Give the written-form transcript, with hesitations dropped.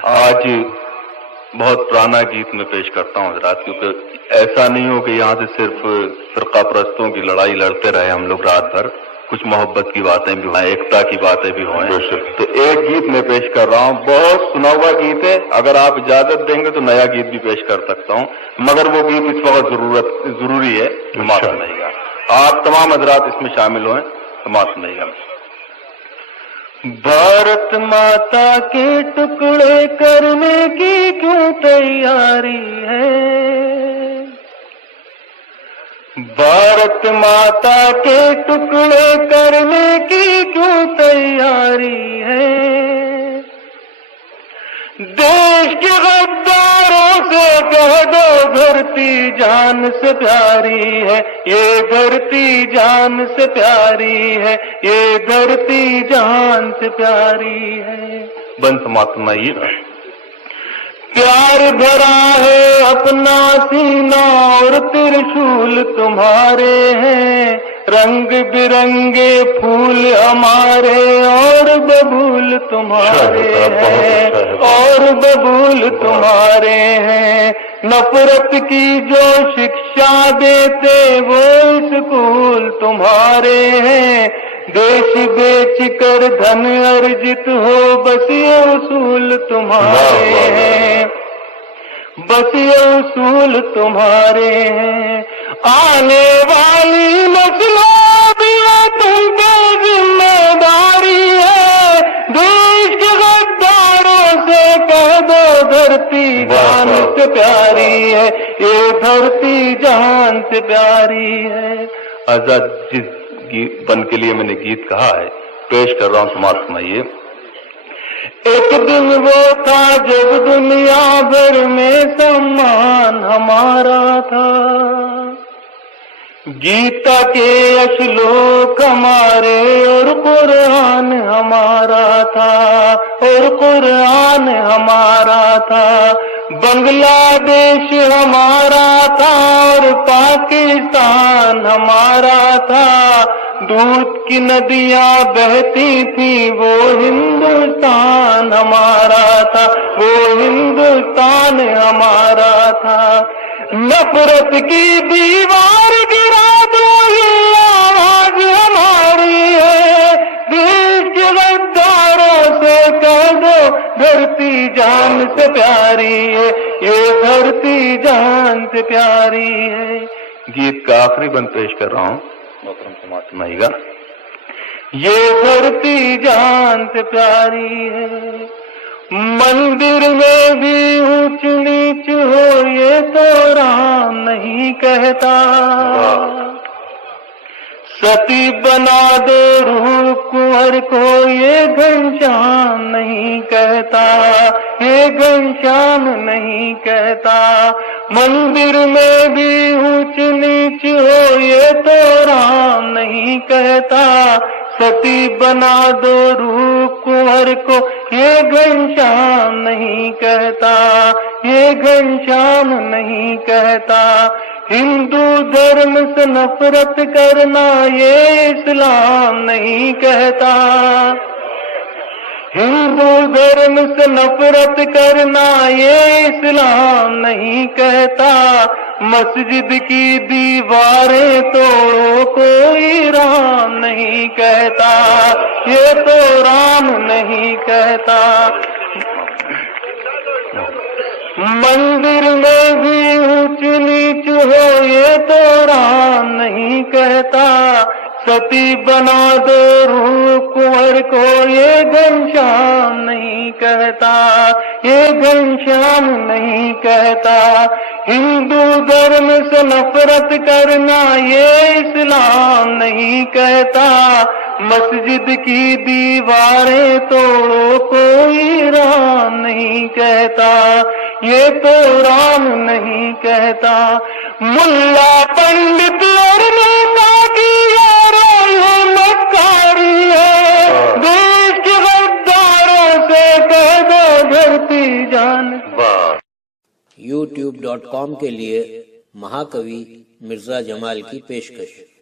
आज बहुत पुराना गीत में पेश करता हूँ हजरात, क्योंकि ऐसा नहीं हो कि यहाँ से सिर्फ फिरका परस्तों की लड़ाई लड़ते रहे हम लोग रात भर। कुछ मोहब्बत की बातें भी हों, एकता की बातें भी हों। तो एक गीत में पेश कर रहा हूँ, बहुत सुना हुआ गीत है। अगर आप इजाजत देंगे तो नया गीत भी पेश कर सकता हूँ, मगर वो गीत इस वक्त जरूरी है, समात सुनाइएगा। आप तमाम हजरात इसमें शामिल हुए, समात सुनाइएगा। भारत माता के टुकड़े करने की क्यों तैयारी है? भारत माता के टुकड़े करने की क्यों तैयारी है? देश के गद्दारों से कह दो धरती जान से प्यारी है, ये धरती जान से प्यारी है, ये धरती जान से प्यारी है। बंद समात्मा ये प्यार भरा है अपना सीना और त्रिशूल तुम्हारे हैं, रंग बिरंगे फूल हमारे और बबूल तुम्हारे हैं, और बबूल तुम्हारे हैं। नफरत की जो शिक्षा देते वो स्कूल तुम्हारे हैं, देश बेच कर धन अर्जित हो बस ये उसूल तुम्हारे हैं, बस ये उसूल तुम्हारे हैं। आने वाली नस्लों भी तुम पे जिम्मेदारी है, देश के गद्दारों से कह दो धरती जान से प्यारी है, ये धरती जान से प्यारी है। आजाद जिस बन के लिए मैंने गीत कहा है, पेश कर रहा हूं, समाप्त सुनाइए। एक दिन वो था जब दुनिया भर में सम्मान हमारा था, गीता के श्लोक हमारे और कुरान हमारा था, और कुरान हमारा था। बांग्लादेश हमारा था और पाकिस्तान हमारा था, दूध की नदियां बहती थी वो हिंदुस्तान हमारा था, वो हिंदुस्तान हमारा था। नफरत की दीवार गिरा दो ये आवाज हमारी है, देश के गद्दारों से कह दो धरती जान से प्यारी है, ये धरती जान से प्यारी है। गीत का आखिरी बंद पेश कर रहा हूँ, मोहतरम समात सुनाइएगा। ये धरती जान से प्यारी है, मंदिर में भी ऊंच नीच हो ये तो राम नहीं कहता, सती बना दो रूह कुंवर को ये घनश्याम नहीं कहता, ये घनश्याम नहीं कहता। मंदिर में भी ऊंच नीच हो ये तो राम नहीं कहता, सती बना दो रूह कुंवर को ये घनश्याम नहीं कहता, ये घनश्याम नहीं कहता। हिंदू धर्म से नफरत करना ये इस्लाम नहीं कहता, हिंदू धर्म से नफरत करना ये इस्लाम नहीं कहता। मस्जिद की दीवारें तोड़ो कोई राम नहीं कहता, ये तो राम नहीं कहता। मंदिर में भी ऊंच नीच हो ये तो राम नहीं कहता, सती बना दो रूह कुंवर को ये घनश्याम नहीं कहता, ये घनश्याम नहीं कहता। हिंदू धर्म से नफरत करना ये इस्लाम नहीं कहता, मस्जिद की दीवारें तोड़ो कोई राम नहीं कहता, ये तो राम नहीं कहता। मुल्ला पंडित और नेता की ये मक्कारी है, देश के गद्दारों से कह दो धरती जान। YouTube.com के लिए महाकवि मिर्जा जमाल की पेशकश।